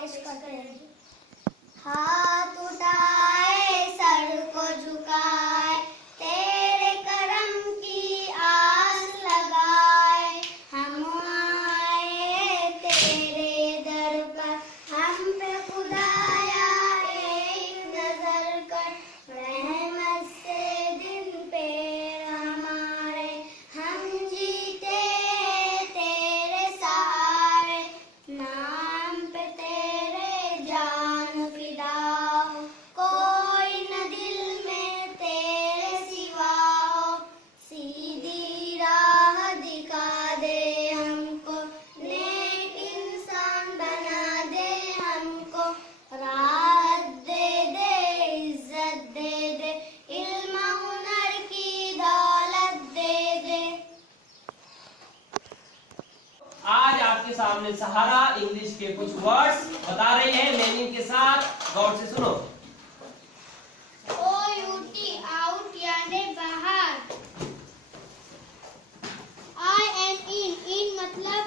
पेश करते हैं। हाथ उठाए सर को झुकाए, तेरे करम की आस लगाए, हम आए तेरे दर पर, हम पे खुदाया एक नजर कर, रहमत से दिन पे हमारे, हम जीते तेरे सहारे, नाम पे तेरे जान फिदा हो, कोई न दिल में तेरे सिवा हो, सीधी राह दिखा दे हमको, नेक इंसान बना दे हमको, राहत दे दे, इज्जत दे दे, इल्म हुनर की दौलत दे दे। आज आपके सामने सहारा इंग्लिश के कुछ वर्ड्स बता रहे हैं मीनिंग के साथ, गौर से सुनो। OUT आउट यानी बाहर। I am in मतलब